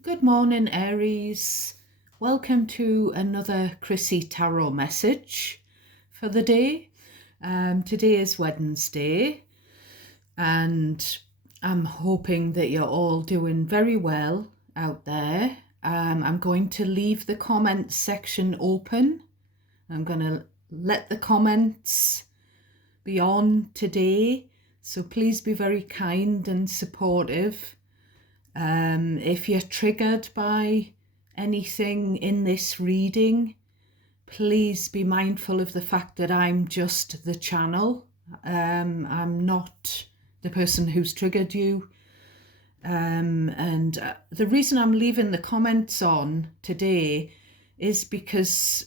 Good morning, Aries. Welcome to another Chrissy Tarot message for the day. Today is Wednesday, and I'm hoping that you're all doing very well out there. I'm going to leave the comments section open. I'm going to let the comments be on today, so please be very kind and supportive. If you're triggered by anything in this reading, please be mindful of the fact that I'm just the channel. I'm not the person who's triggered you. And the reason I'm leaving the comments on today is because,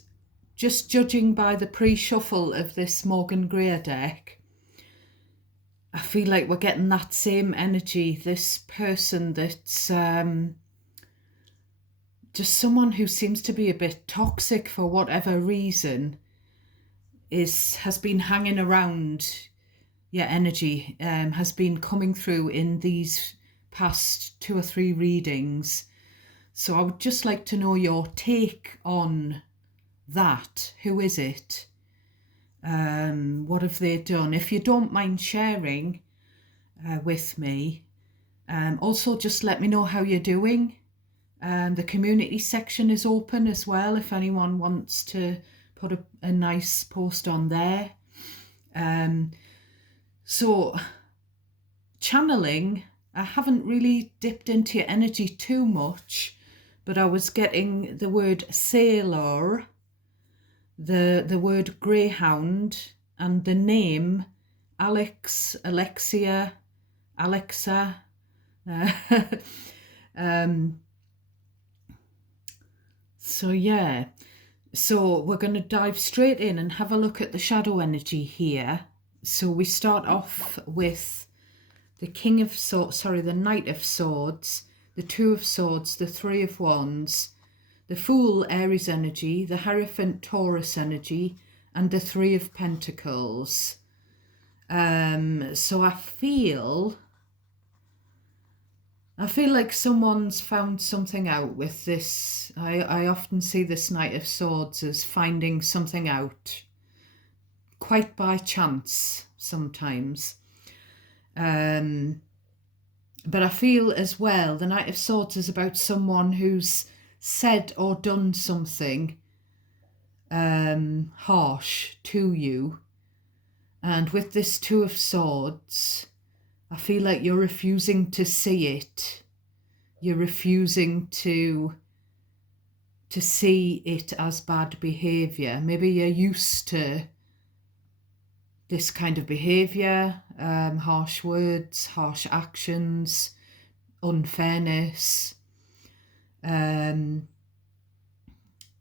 just judging by the pre-shuffle of this Morgan Greer deck, I feel like we're getting that same energy. This person that's just someone who seems to be a bit toxic for whatever reason has been hanging around your energy, has been coming through in these past 2 or 3 readings. So I would just like to know your take on that. Who is it? What have they done? If you don't mind sharing with me. Also, just let me know how you're doing. The community section is open as well if anyone wants to put a nice post on there. So, channeling, I haven't really dipped into your energy too much, but I was getting the word sailor, the word greyhound, and the name Alexa. So we're going to dive straight in and have a look at the shadow energy here. So we start off with the the Knight of Swords, the Two of Swords, the Three of Wands, the Fool, Aries energy, the Hierophant, Taurus energy, and the Three of Pentacles. So I feel like someone's found something out with this. I often see this Knight of Swords as finding something out quite by chance sometimes. But I feel as well the Knight of Swords is about someone who's said or done something harsh to you. And with this Two of Swords, I feel like you're refusing to see it. You're refusing to see it as bad behaviour. Maybe you're used to this kind of behaviour, harsh words, harsh actions, unfairness. And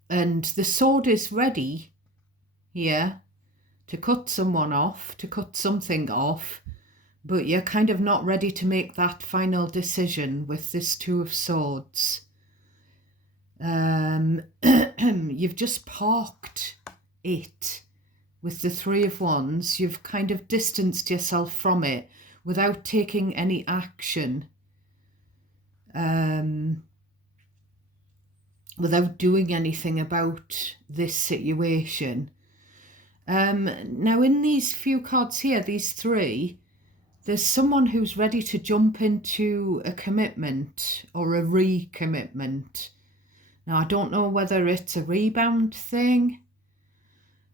the sword is ready here to cut someone off, to cut something off, but you're kind of not ready to make that final decision with this Two of Swords. You've just parked it with the Three of Wands. You've kind of distanced yourself from it without taking any action, without doing anything about this situation. Now in these few cards here, these three, there's someone who's ready to jump into a commitment or a recommitment. Now, I don't know whether it's a rebound thing.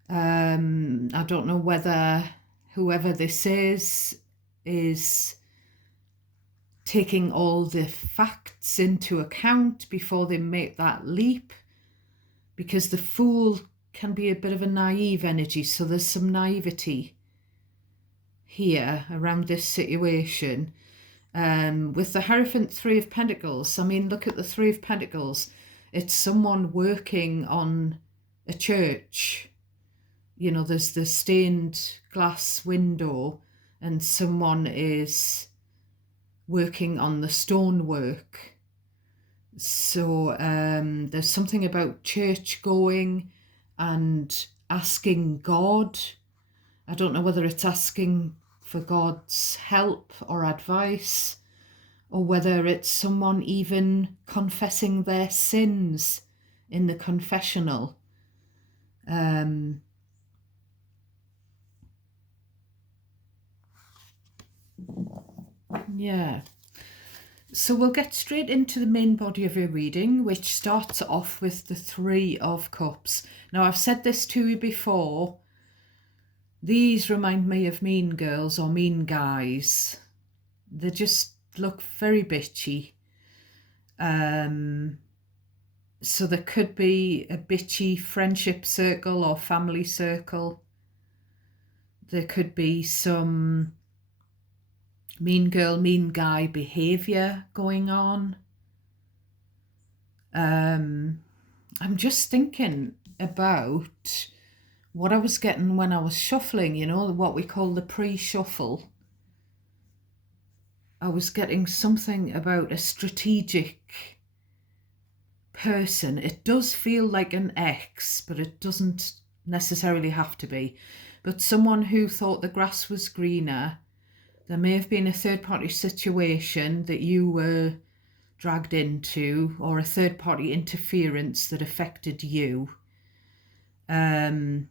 I don't know whether whoever this is taking all the facts into account before they make that leap, because the Fool can be a bit of a naive energy, so there's some naivety here around this situation. With the Hierophant, Three of Pentacles, I mean, look at the Three of Pentacles. It's someone working on a church. You know, there's the stained glass window and someone is working on the stonework. So there's something about church going and asking God. I don't know whether it's asking for God's help or advice, or whether it's someone even confessing their sins in the confessional. Yeah. So we'll get straight into the main body of your reading, which starts off with the Three of Cups. Now, I've said this to you before. These remind me of mean girls or mean guys. They just look very bitchy. So there could be a bitchy friendship circle or family circle. There could be some mean girl, mean guy behaviour going on. I'm just thinking about what I was getting when I was shuffling, what we call the pre-shuffle. I was getting something about a strategic person. It does feel like an ex, but it doesn't necessarily have to be. But someone who thought the grass was greener. There may have been a third-party situation that you were dragged into, or a third-party interference that affected you. And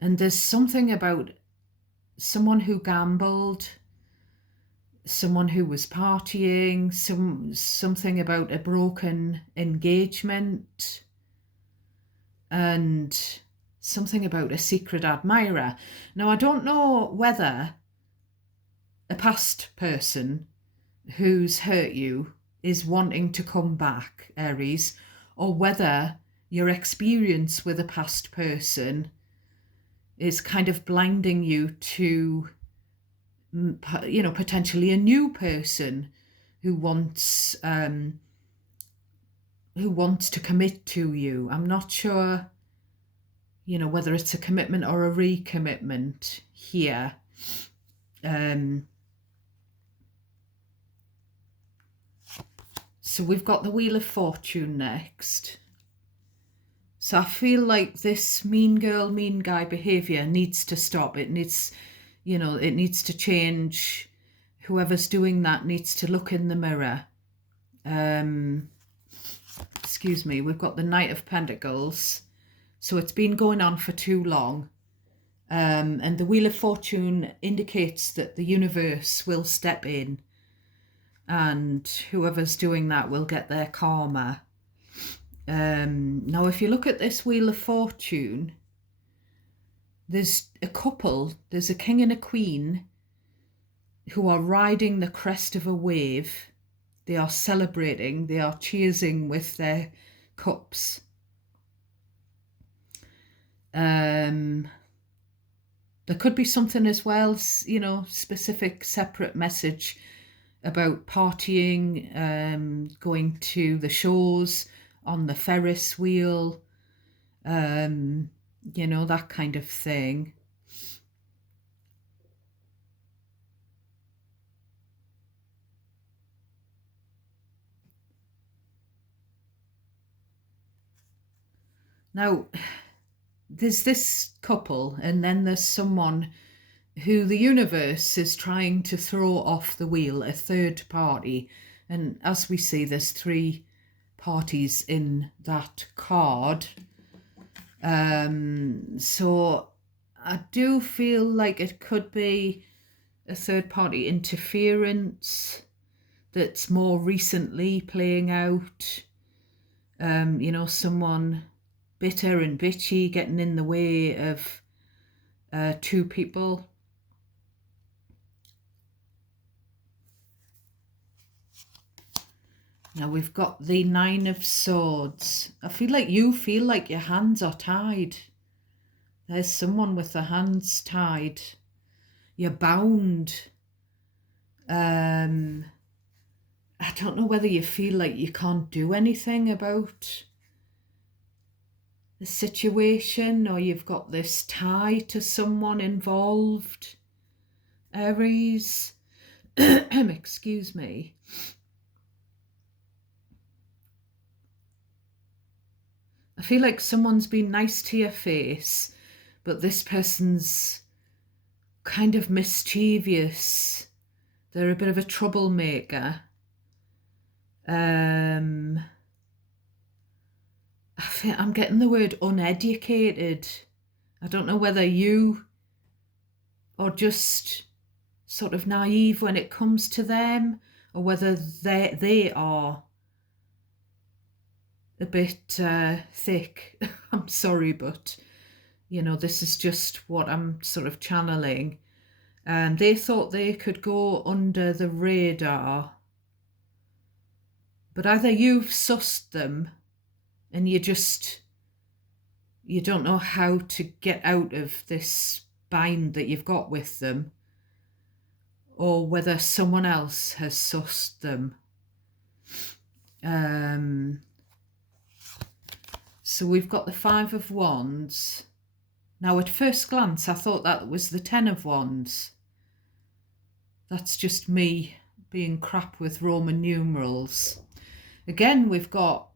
there's something about someone who gambled, someone who was partying, something about a broken engagement, and something about a secret admirer. Now, I don't know whether a past person who's hurt you is wanting to come back, Aries, or whether your experience with a past person is kind of blinding you to, potentially a new person who wants to commit to you. I'm not sure, whether it's a commitment or a recommitment here. So we've got the Wheel of Fortune next. So I feel like this mean girl, mean guy behaviour needs to stop. It needs, it needs to change. Whoever's doing that needs to look in the mirror. Excuse me, we've got the Knight of Pentacles. So it's been going on for too long. And the Wheel of Fortune indicates that the universe will step in and whoever's doing that will get their karma. Now, if you look at this Wheel of Fortune, there's a couple, there's a king and a queen who are riding the crest of a wave. They are celebrating, they are cheersing with their cups. There could be something as well, specific separate message about partying, going to the shows, on the Ferris wheel, that kind of thing. Now, there's this couple, and then there's someone who the universe is trying to throw off the wheel, a third party. And as we see, there's three parties in that card. So I do feel like it could be a third party interference that's more recently playing out. Someone bitter and bitchy getting in the way of two people. Now we've got the Nine of Swords. I feel like you feel like your hands are tied. There's someone with their hands tied. You're bound. I don't know whether you feel like you can't do anything about the situation, or you've got this tie to someone involved. Aries. Excuse me. I feel like someone's been nice to your face, but this person's kind of mischievous. They're a bit of a troublemaker. I think I'm getting the word uneducated. I don't know whether you are just sort of naive when it comes to them, or whether they are a bit thick. I'm sorry, but this is just what I'm sort of channeling. They thought they could go under the radar, but either you've sussed them and you don't know how to get out of this bind that you've got with them, or whether someone else has sussed them. So we've got the Five of Wands. Now, at first glance, I thought that was the Ten of Wands. That's just me being crap with Roman numerals. Again, we've got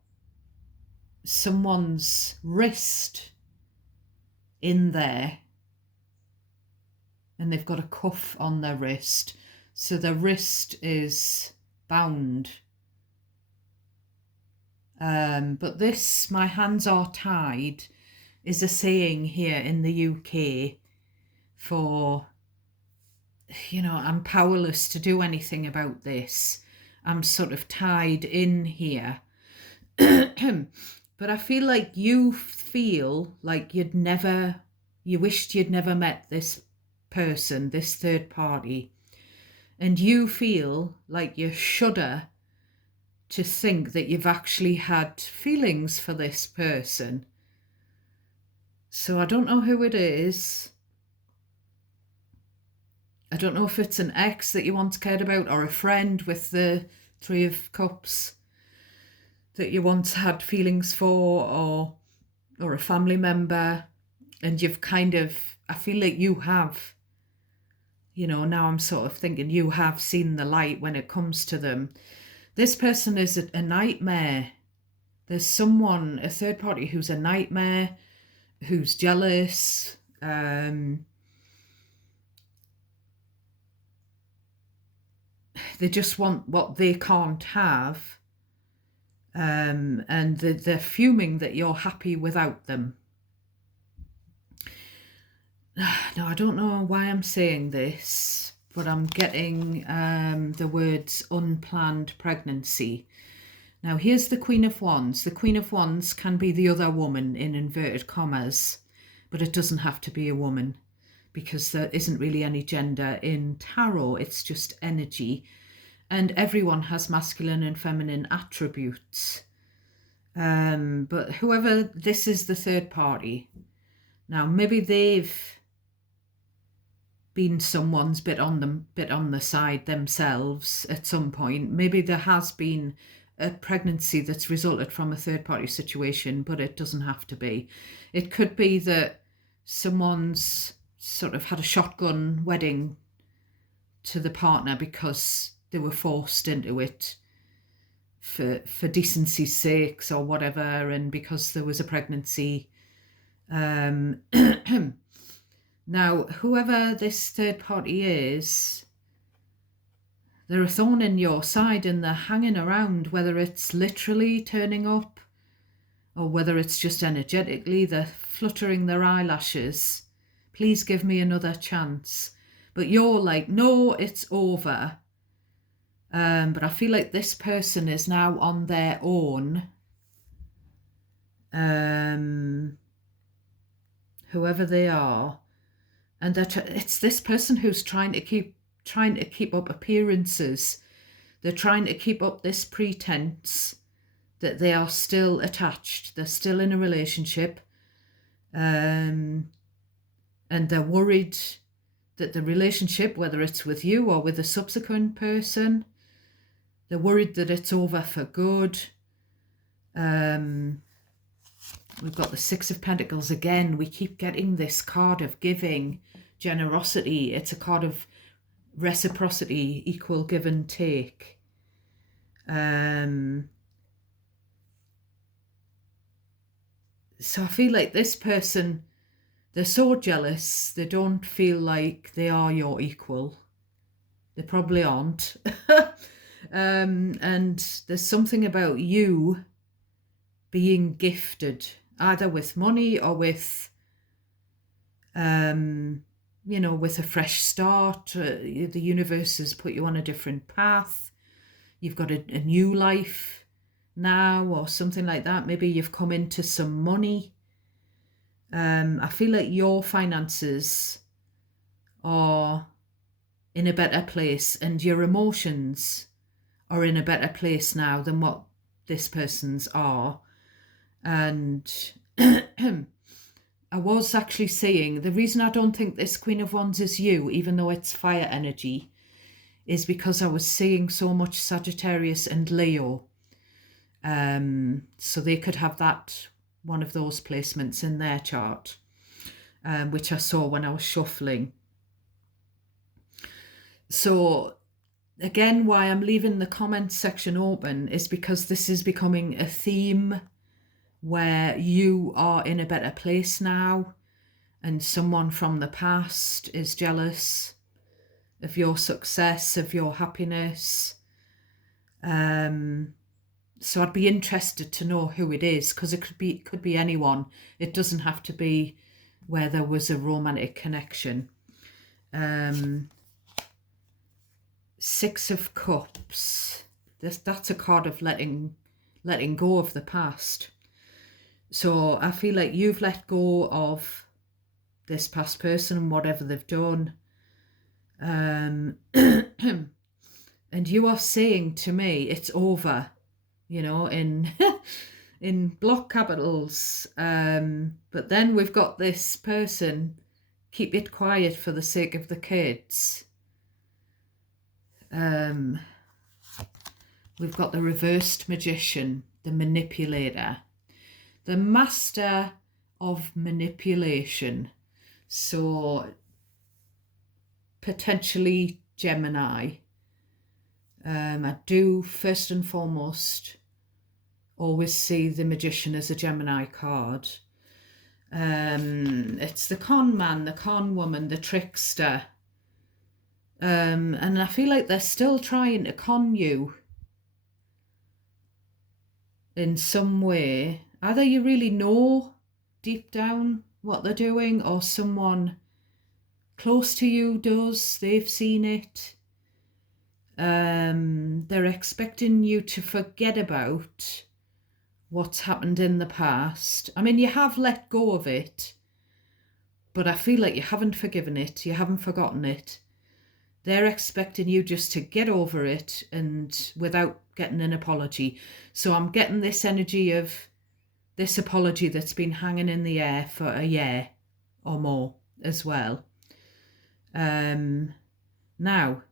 someone's wrist in there, and they've got a cuff on their wrist. So their wrist is bound. But this, my hands are tied, is a saying here in the UK for, I'm powerless to do anything about this. I'm sort of tied in here. But I feel like you feel like you wished you'd never met this person, this third party. And you feel like you shudder to think that you've actually had feelings for this person. So I don't know who it is. I don't know if it's an ex that you once cared about, or a friend with the Three of Cups that you once had feelings for, or a family member, and you've I feel like you have, now I'm sort of thinking you have seen the light when it comes to them. This person is a nightmare. There's someone, a third party, who's a nightmare, who's jealous. They just want what they can't have. And they're fuming that you're happy without them. Now, I don't know why I'm saying this, but I'm getting the words unplanned pregnancy. Now, here's the Queen of Wands. The Queen of Wands can be the other woman in inverted commas, but it doesn't have to be a woman, because there isn't really any gender in tarot. It's just energy. And everyone has masculine and feminine attributes. But whoever, this is the third party. Now, maybe they've been someone's bit on the side themselves at some point. Maybe there has been a pregnancy that's resulted from a third party situation, but it doesn't have to be. It could be that someone's sort of had a shotgun wedding to the partner because they were forced into it for decency's sakes or whatever, and because there was a pregnancy. Now, whoever this third party is, they're a thorn in your side, and they're hanging around, whether it's literally turning up or whether it's just energetically. They're fluttering their eyelashes. Please give me another chance. But you're like, no, it's over. But I feel like this person is now on their own. Whoever they are. And it's this person who's trying to keep up appearances. They're trying to keep up this pretense that they are still attached. They're still in a relationship. And they're worried that the relationship, whether it's with you or with a subsequent person, they're worried that it's over for good. We've got the Six of Pentacles again. We keep getting this card of giving, generosity. It's a card of reciprocity, equal give and take. So I feel like this person, they're so jealous. They don't feel like they are your equal. They probably aren't. And there's something about you being gifted, either with money or with, with a fresh start. The universe has put you on a different path. You've got a new life now, or something like that. Maybe you've come into some money. I feel like your finances are in a better place, and your emotions are in a better place now than what this person's are. And I was actually saying the reason I don't think this Queen of Wands is you, even though it's fire energy, is because I was seeing so much Sagittarius and Leo. So they could have that, one of those placements in their chart, which I saw when I was shuffling. So again, why I'm leaving the comments section open is because this is becoming a theme where you are in a better place now and someone from the past is jealous of your success, of your happiness. So I'd be interested to know who it is, because it could be anyone. It doesn't have to be where there was a romantic connection. Six of Cups. That's a card of letting go of the past. So I feel like you've let go of this past person and whatever they've done. And you are saying to me, it's over, in in block capitals. But then we've got this person, keep it quiet for the sake of the kids. We've got the reversed magician, the manipulator, the master of manipulation. So potentially Gemini. I do first and foremost always see the magician as a Gemini card. It's the con man, the con woman, the trickster. And I feel like they're still trying to con you in some way. Either you really know deep down what they're doing, or someone close to you does. They've seen it. They're expecting you to forget about what's happened in the past. I mean, you have let go of it, but I feel like you haven't forgiven it. You haven't forgotten it. They're expecting you just to get over it, and without getting an apology. So I'm getting this energy of this apology that's been hanging in the air for a year or more as well. Now,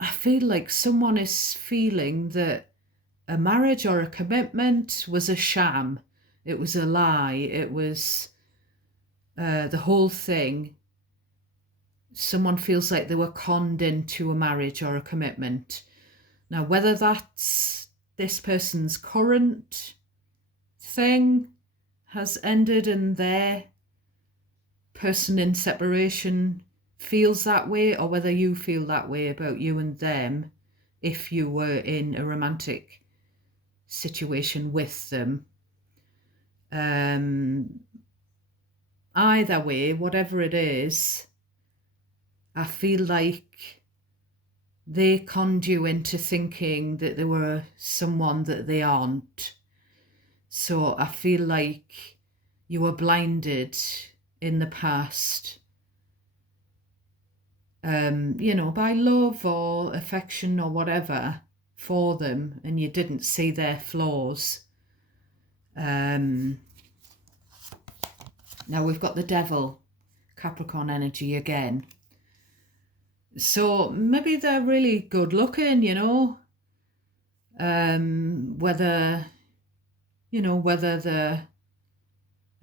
I feel like someone is feeling that a marriage or a commitment was a sham. It was a lie. It was the whole thing. Someone feels like they were conned into a marriage or a commitment. Now, whether that's this person's current thing has ended and their person in separation feels that way, or whether you feel that way about you and them if you were in a romantic situation with them. Either way, whatever it is, I feel like they conned you into thinking that they were someone that they aren't. So I feel like you were blinded in the past, by love or affection or whatever for them, and you didn't see their flaws. Now we've got the Devil, Capricorn energy again. So maybe they're really good looking, whether they're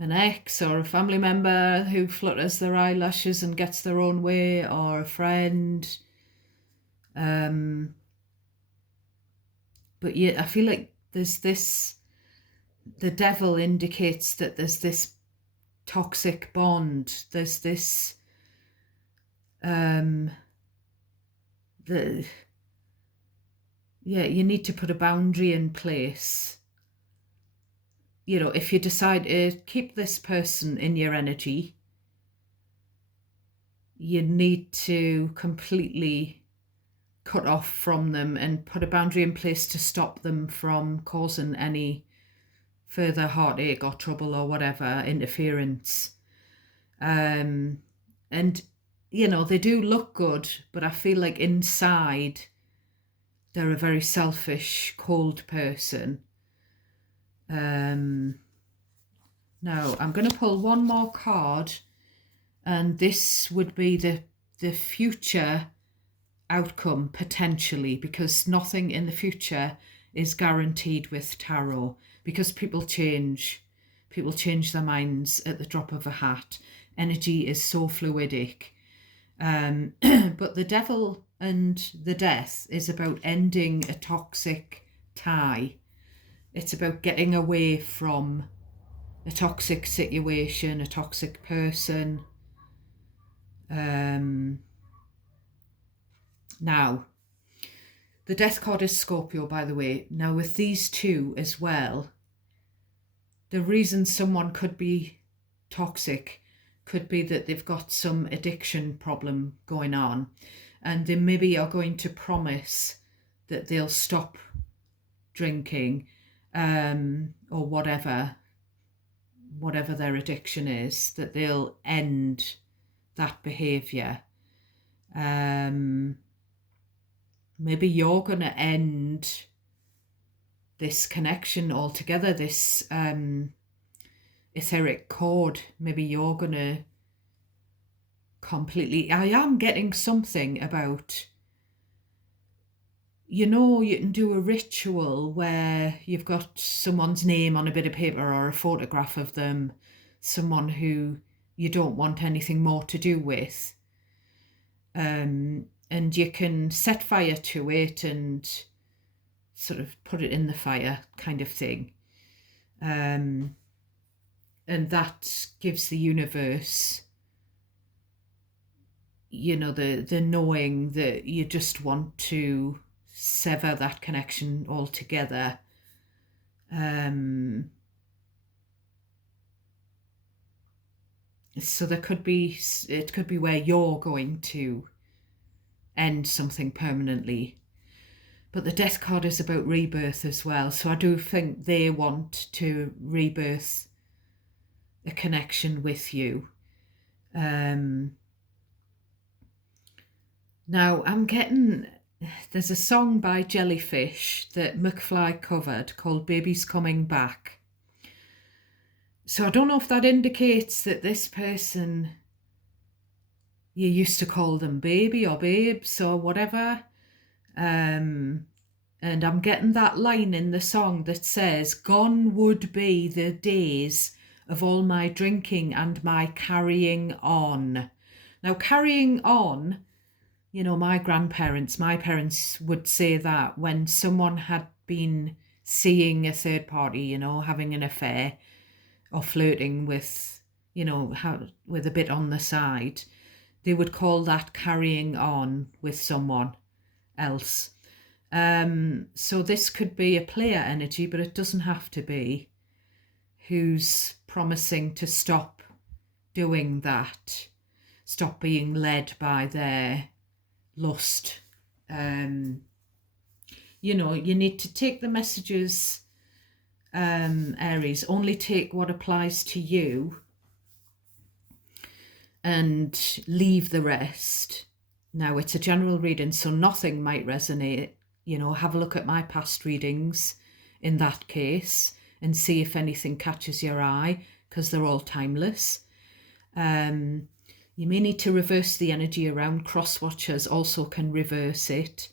an ex or a family member who flutters their eyelashes and gets their own way, or a friend. But yeah, I feel like there's this, the Devil indicates that there's this toxic bond. There's this the you need to put a boundary in place. If you decide to keep this person in your energy, you need to completely cut off from them and put a boundary in place to stop them from causing any further heartache or trouble or whatever, interference. And, they do look good, but I feel like inside they're a very selfish, cold person. Now, I'm going to pull one more card, and this would be the future outcome, potentially, because nothing in the future is guaranteed with tarot, because people change their minds at the drop of a hat. Energy is so fluidic. But the Devil and the Death is about ending a toxic tie. It's about getting away from a toxic situation, a toxic person. Now, the Death card is Scorpio, by the way. Now, with these two as well, the reason someone could be toxic could be that they've got some addiction problem going on, and they maybe are going to promise that they'll stop drinking, or whatever their addiction is, that they'll end that behaviour. Maybe you're going to end this connection altogether, this etheric cord. Maybe you're going to completely... I am getting something about, you can do a ritual where you've got someone's name on a bit of paper or a photograph of them, someone who you don't want anything more to do with. And you can set fire to it and sort of put it in the fire, kind of thing. And that gives the universe, the knowing that you just want to sever that connection altogether. So it could be where you're going to end something permanently. But the Death card is about rebirth as well. So I do think they want to rebirth a connection with you. Now, I'm getting... There's a song by Jellyfish that McFly covered called Baby's Coming Back. So I don't know if that indicates that this person, you used to call them baby or babes or whatever. And I'm getting that line in the song that says, "Gone would be the days of all my drinking and my carrying on." Now, carrying on, my parents would say that when someone had been seeing a third party, having an affair or flirting with, with a bit on the side, they would call that carrying on with someone else. So this could be a player energy, but it doesn't have to be, who's promising to stop doing that, stop being led by their lust. You need to take the messages, Aries, only take what applies to you and leave the rest. Now, it's a general reading, so nothing might resonate. Have a look at my past readings in that case and see if anything catches your eye, because they're all timeless. You may need to reverse the energy around. Cross watchers also can reverse it.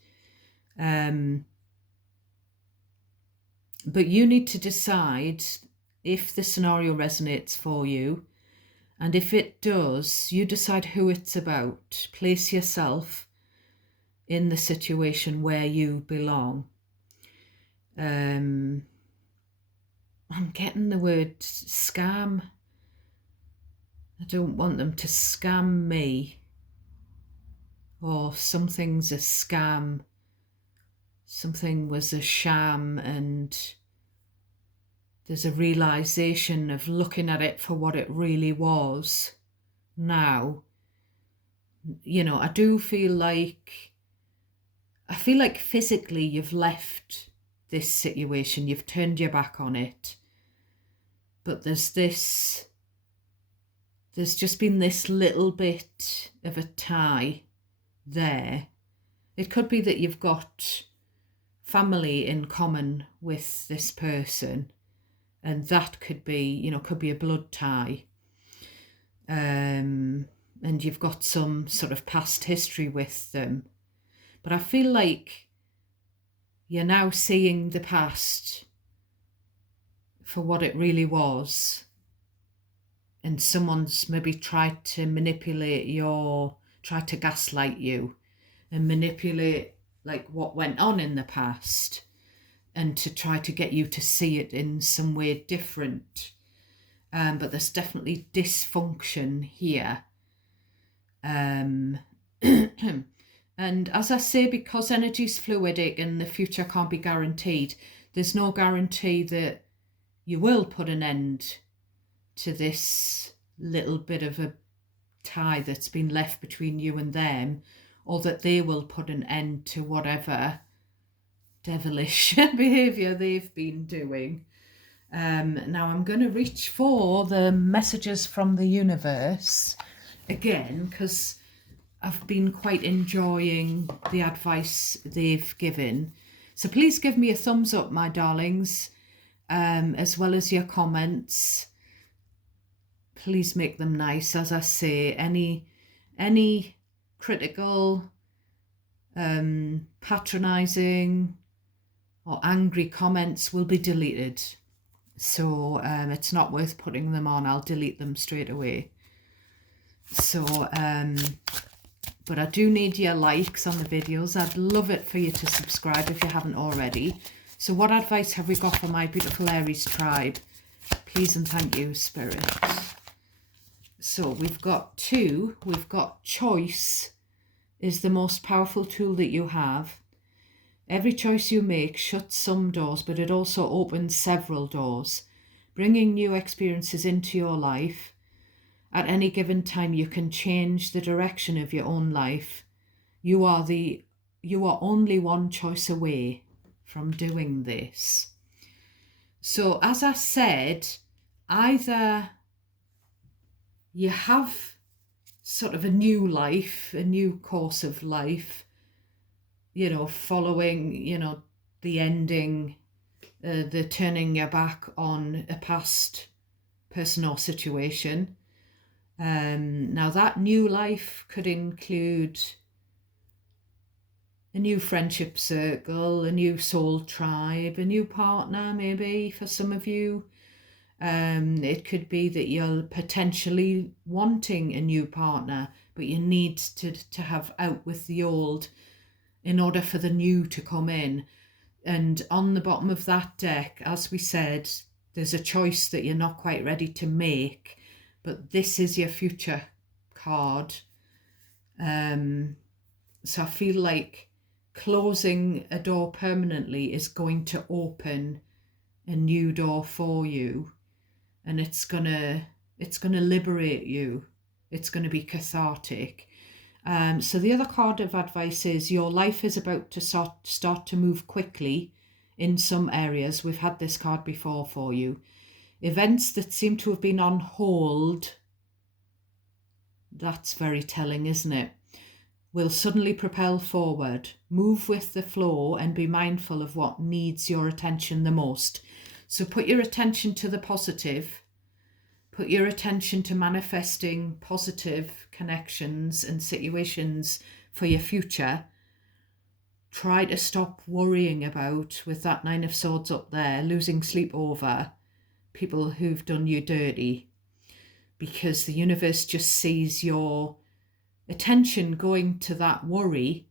But you need to decide if the scenario resonates for you. And if it does, you decide who it's about. Place yourself in the situation where you belong. I'm getting the word scam. I don't want them to scam me. or something's a scam, something was a sham, and there's a realization of looking at it for what it really was now. I do feel like, physically you've left this situation, you've turned your back on it, but there's just been this little bit of a tie there. It could be that you've got family in common with this person, and that could be a blood tie. And you've got some sort of past history with them. But I feel like you're now seeing the past for what it really was, and someone's maybe tried to tried to gaslight you and manipulate like what went on in the past, and to try to get you to see it in some way different. But there's definitely dysfunction here. And as I say, because energy's fluidic and the future can't be guaranteed, there's no guarantee that you will put an end to this little bit of a tie that's been left between you and them, or that they will put an end to whatever devilish behaviour they've been doing. Now I'm going to reach for the messages from the universe again, because I've been quite enjoying the advice they've given. So please give me a thumbs up, my darlings, as well as your comments. Please make them nice. As I say, any critical, patronising or angry comments will be deleted. So it's not worth putting them on. I'll delete them straight away. So, but I do need your likes on the videos. I'd love it for you to subscribe if you haven't already. So what advice have we got for my beautiful Aries tribe? Please and thank you, Spirit. So we've got two. We've got choice is the most powerful tool that you have. Every choice you make shuts some doors, but it also opens several doors, bringing new experiences into your life. At any given time, you can change the direction of your own life. You are only one choice away from doing this. So as I said, either you have sort of a new life, a new course of life, following, the ending, the turning your back on a past person or situation. Now that new life could include a new friendship circle, a new soul tribe, a new partner maybe for some of you. It could be that you're potentially wanting a new partner, but you need to have out with the old in order for the new to come in. And on the bottom of that deck, as we said, there's a choice that you're not quite ready to make, but this is your future card. So I feel like closing a door permanently is going to open a new door for you, and it's gonna liberate you. It's going to be cathartic. So the other card of advice is your life is about to start to move quickly in some areas. We've had this card before for you. Events that seem to have been on hold, that's very telling, isn't it? Will suddenly propel forward. Move with the flow and be mindful of what needs your attention the most. So put your attention to the positive. Put your attention to manifesting positive connections and situations for your future. Try to stop worrying about, with that Nine of Swords up there, losing sleep over people who've done you dirty, because the universe just sees your attention going to that worry,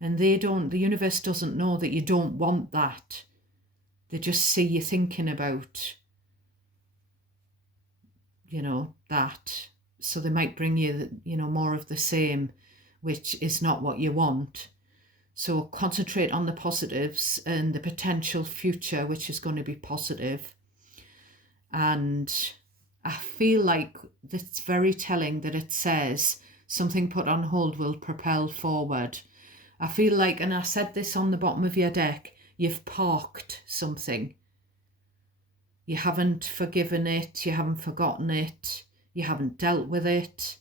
and the universe doesn't know that you don't want that. They just see you thinking about, that. So they might bring you, more of the same. which is not what you want. So concentrate on the positives and the potential future, which is going to be positive. And I feel like it's very telling that it says something put on hold will propel forward. I feel like, and I said this on the bottom of your deck, you've parked something. You haven't forgiven it, you haven't forgotten it, you haven't dealt with it,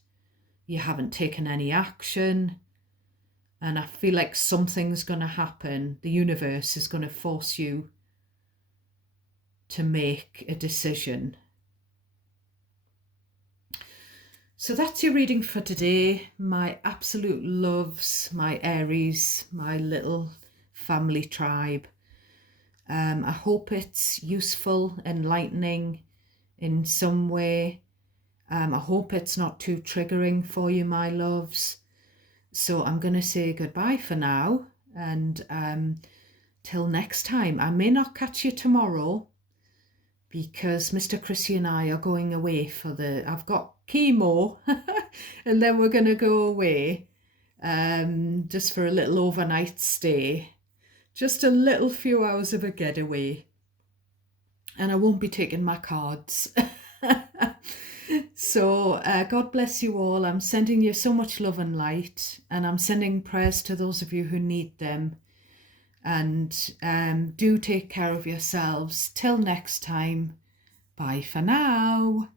you haven't taken any action. And I feel like something's going to happen. The universe is going to force you to make a decision. So that's your reading for today. My absolute loves, my Aries, my little family tribe. I hope it's useful, enlightening in some way. I hope it's not too triggering for you, my loves. So I'm going to say goodbye for now, and till next time. I may not catch you tomorrow because Mr. Chrissy and I are going away I've got chemo and then we're going to go away just for a little overnight stay. Just a little few hours of a getaway. And I won't be taking my cards. So God bless you all. I'm sending you so much love and light, and I'm sending prayers to those of you who need them. And do take care of yourselves. Till next time. Bye for now.